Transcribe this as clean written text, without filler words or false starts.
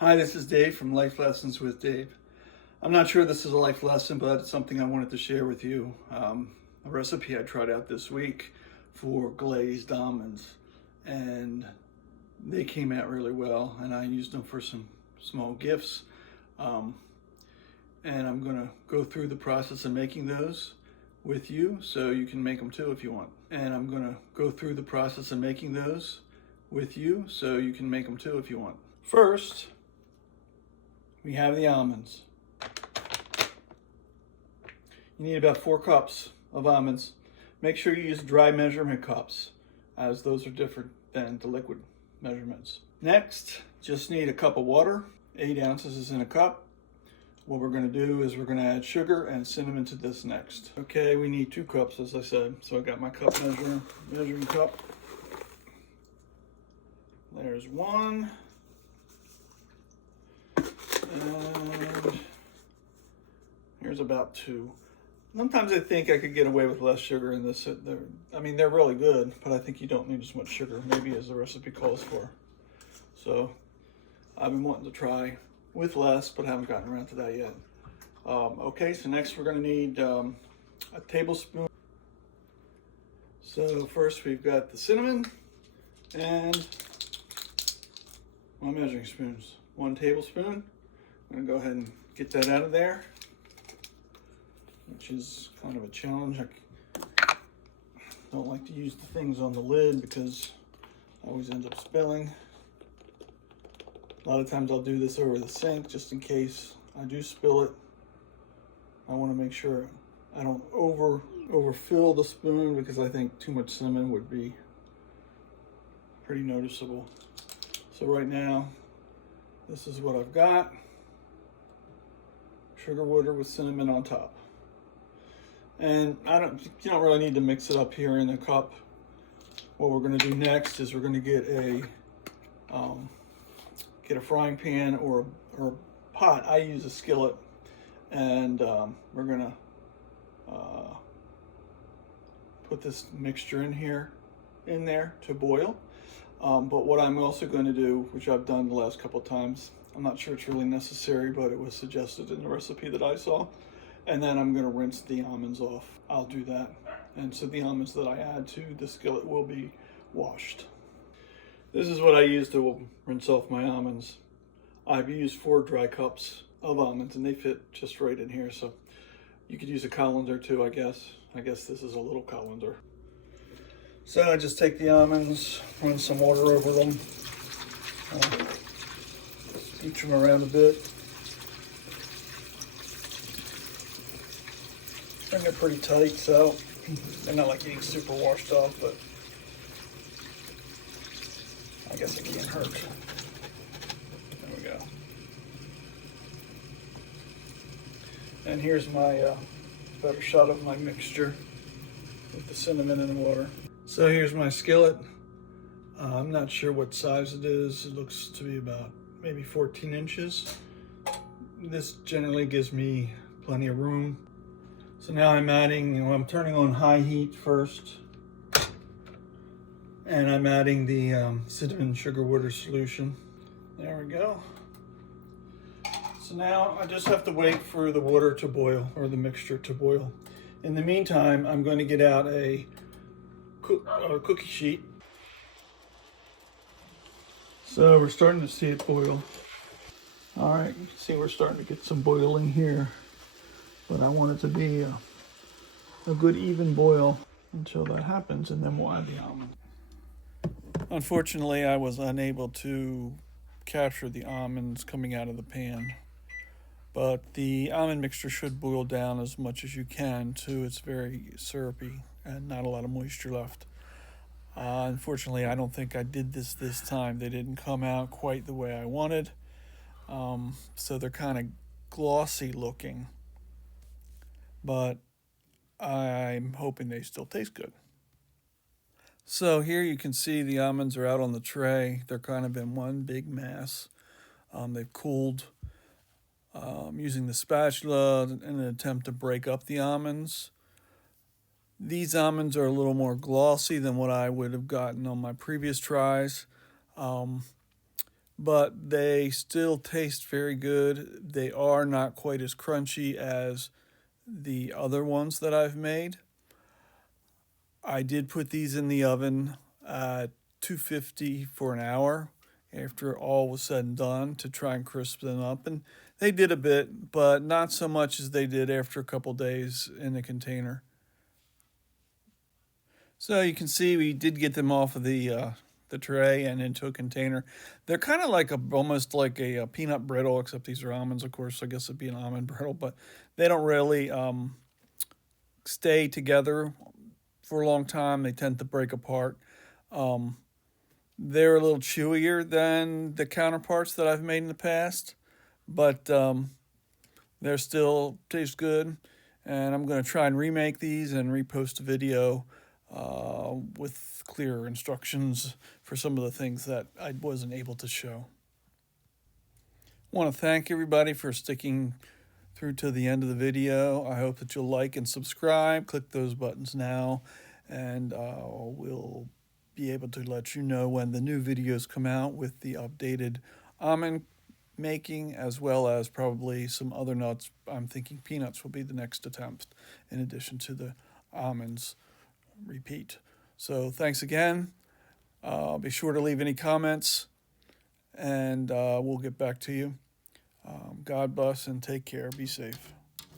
Hi, this is Dave from Life Lessons with Dave. I'm not sure this is a life lesson, but it's something I wanted to share with you. A recipe I tried out this week for glazed almonds, and they came out really well, and I used them for some small gifts. And I'm gonna go through the process of making those with you so you can make them too if you want. And I'm gonna go through the process of making those with you so you can make them too if you want. First, we have the almonds. You need about 4 cups of almonds. Make sure you use dry measurement cups, as those are different than the liquid measurements. Next, just need a cup of water. 8 ounces is in a cup. What we're going to do is we're going to add sugar and cinnamon to this next. Okay, we need 2 cups, as I said. So I got my cup measuring cup. There's 1. And here's about 2. Sometimes I think I could get away with less sugar in this. I mean, they're really good, but I think you don't need as much sugar, maybe as the recipe calls for. So I've been wanting to try with less, but haven't gotten around to that yet. Okay, so next we're going to need a tablespoon. So first we've got the cinnamon and my measuring spoons. 1 tablespoon. I'm going to go ahead and get that out of there, which is kind of a challenge. I don't like to use the things on the lid because I always end up spilling. A lot of times I'll do this over the sink just in case I do spill it. I want to make sure I don't overfill the spoon because I think too much cinnamon would be pretty noticeable. So right now, this is what I've got. Sugar water with cinnamon on top. And you don't really need to mix it up here in the cup. What we're going to do next is we're going to get a frying pan or a pot. I use a skillet, and we're going to put this mixture in there to boil. But what I'm also going to do, which I've done the last couple of times, I'm not sure it's really necessary, but it was suggested in the recipe that I saw. And then I'm going to rinse the almonds off. I'll do that. And so the almonds that I add to the skillet will be washed. This is what I use to rinse off my almonds. I've used 4 dry cups of almonds, and they fit just right in here. So you could use a colander too, I guess. I guess this is a little colander. So I just take the almonds, run some water over them, scooch them around a bit. And they're pretty tight, so they're not like getting super washed off, but I guess it can't hurt. There we go. And here's my better shot of my mixture with the cinnamon and the water. So here's my skillet. I'm not sure what size it is. It looks to be about maybe 14 inches. This generally gives me plenty of room. So now I'm I'm turning on high heat first. And I'm adding the cinnamon sugar water solution. There we go. So now I just have to wait for the water to boil, or the mixture to boil. In the meantime, I'm going to get out a cookie sheet. So we're starting to see it boil. All right, you can see we're starting to get some boiling here, but I want it to be a good even boil until that happens, and then we'll add the almond. Unfortunately, I was unable to capture the almonds coming out of the pan, but the almond mixture should boil down as much as you can to it's very syrupy and not a lot of moisture left. Unfortunately, I don't think I did this time. They didn't come out quite the way I wanted, so they're kind of glossy looking, but I'm hoping they still taste good. So here you can see the almonds are out on the tray. They're kind of in one big mass. They've cooled. Using the spatula in an attempt to break up the almonds. These almonds are a little more glossy than what I would have gotten on my previous tries. but they still taste very good. They are not quite as crunchy as the other ones that I've made. I did put these in the oven at 250 for an hour after all was said and done to try and crisp them up. And they did a bit, but not so much as they did after a couple days in the container. So you can see we did get them off of the tray and into a container. They're kind of like almost like a peanut brittle, except these are almonds, of course. I guess it'd be an almond brittle, but they don't really stay together for a long time. They tend to break apart. They're a little chewier than the counterparts that I've made in the past, but they're still taste good. And I'm going to try and remake these and repost a video with clearer instructions for some of the things that I wasn't able to show. I want to thank everybody for sticking through to the end of the video. I hope that you'll like and subscribe. Click those buttons now, and we'll be able to let you know when the new videos come out with the updated almond making, as well as probably some other nuts. I'm thinking peanuts will be the next attempt in addition to the almonds repeat. So thanks again. Be sure to leave any comments, and we'll get back to you. God bless and take care. Be safe.